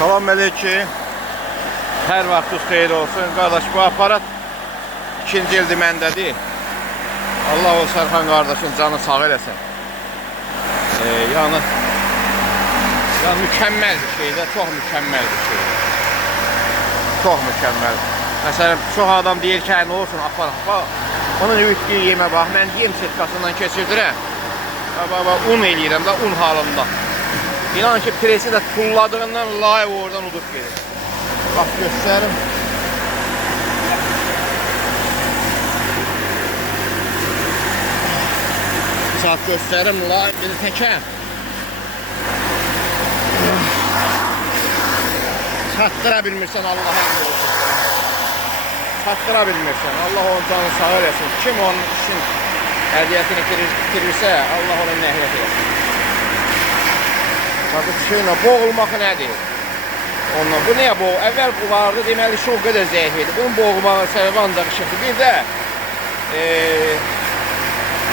Salam əleykum. Hər vaxtınız xeyir olsun. Qardaş, bu aparat ikinci ildir məndədir. Allah o Sərxan qardaşın canı sağ eləsin. Yəni mükəmməl bir şeydir, çox mükəmməl bir şeydir. Çox mükəmməl. Məsələn, çox adam deyir ki, nə olsun aparat. Bax, onun yüklüyü yemə bax. Mən yem setkasından keçirdirəm. Un eləyirəm də, un halında. İnan ki, presi də tulladığından live oradan udub gelir. Bax, göstərim. Saat göstərim, live bir təkəm. Çatdıra bilmirsən, Allah'a əmr olsun. Çatdıra bilmirsən, Allah onun canını sağ eləsin. Kim onun işin ədiyyətini bitirirsə, Allah onun nəhiyyət eləsin. Tabii şeylə boğulmaq nədir? Ondan, bu niyə boğul? Əvvəl bu vardı, deməli şu o qədər zəif idi. Bunun boğulmağı səbəbi ancaq işıqdır. Bir də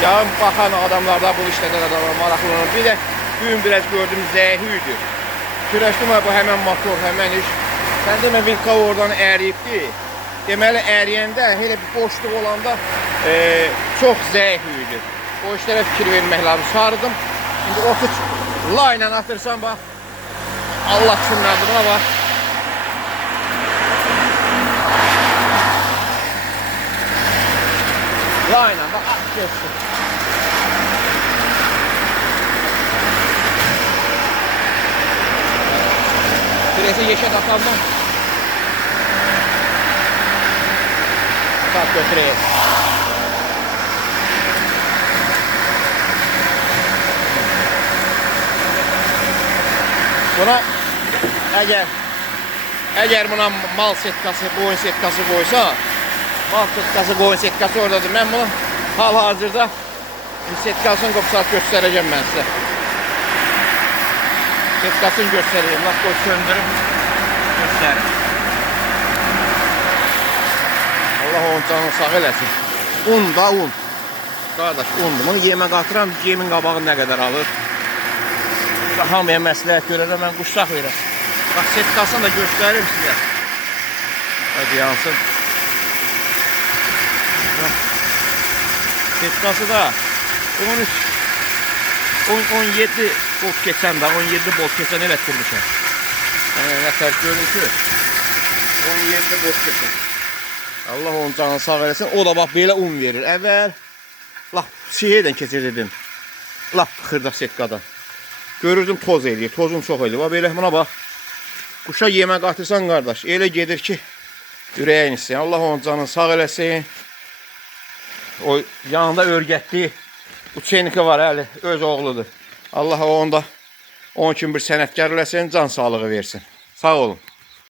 yağın baxan adamlarda, bu işlədən adamlar maraqlanır. Bir də gün biraz gördüm zəif idi. Güləşdim bu həmən motor, həmən iş. Sən demə vilka oradan əriyibdi. Deməli əriyəndə, elə bir boşluq olanda çox zəif idi. O işlərə fikir vermək lazım. Sarıdım. Şimdi otur. La ilə atırsan bax. Allah kimlərdir buna bax. La ilə bax at geçsin. Birisi yeşet atalım. Saat götüreyim. Buna əgər buna mal setkası, qoyun setkası qoysa, mal setkası, qoyun setkası oradadır. Mən bunu hal-hazırda setkasını qopsat göstərəcəm mən sizə. Setkasını göstərəcəm. Bax, qoy söndürüm, göstərim. Allah onun canını sağ eləsin. Un da un. Qardaş, undur. Bunu yemə qatıram, yemin qabağı nə qədər alır. Hamıya məsləhət görərəm, mən quşaq verəm. Bax, setkasını da göstərim sizə. Hadi yansın. Setkası da 17 bolt keçən də, 17 bolt keçən elətdirmişəm. Nə fərq görüntü? 17 bolt keçən. Allah onun canını sağ eləsin. O da bax, belə un verir. Əvvəl, lap şeydən keçirdim. Lap xırda setkadan. Görürdüm toz eləyir, tozum çox eləyir. Bax, belə buna bax. Quşa yemə qatırsan qardaş, elə gedir ki, ürəyin istəyən. Allah onun canını sağ eləsin. O yanında örgətli Uçeniki var həli, öz oğludur. Allah onda onun kimi bir sənətkar eləsin, can sağlığı versin. Sağ olun.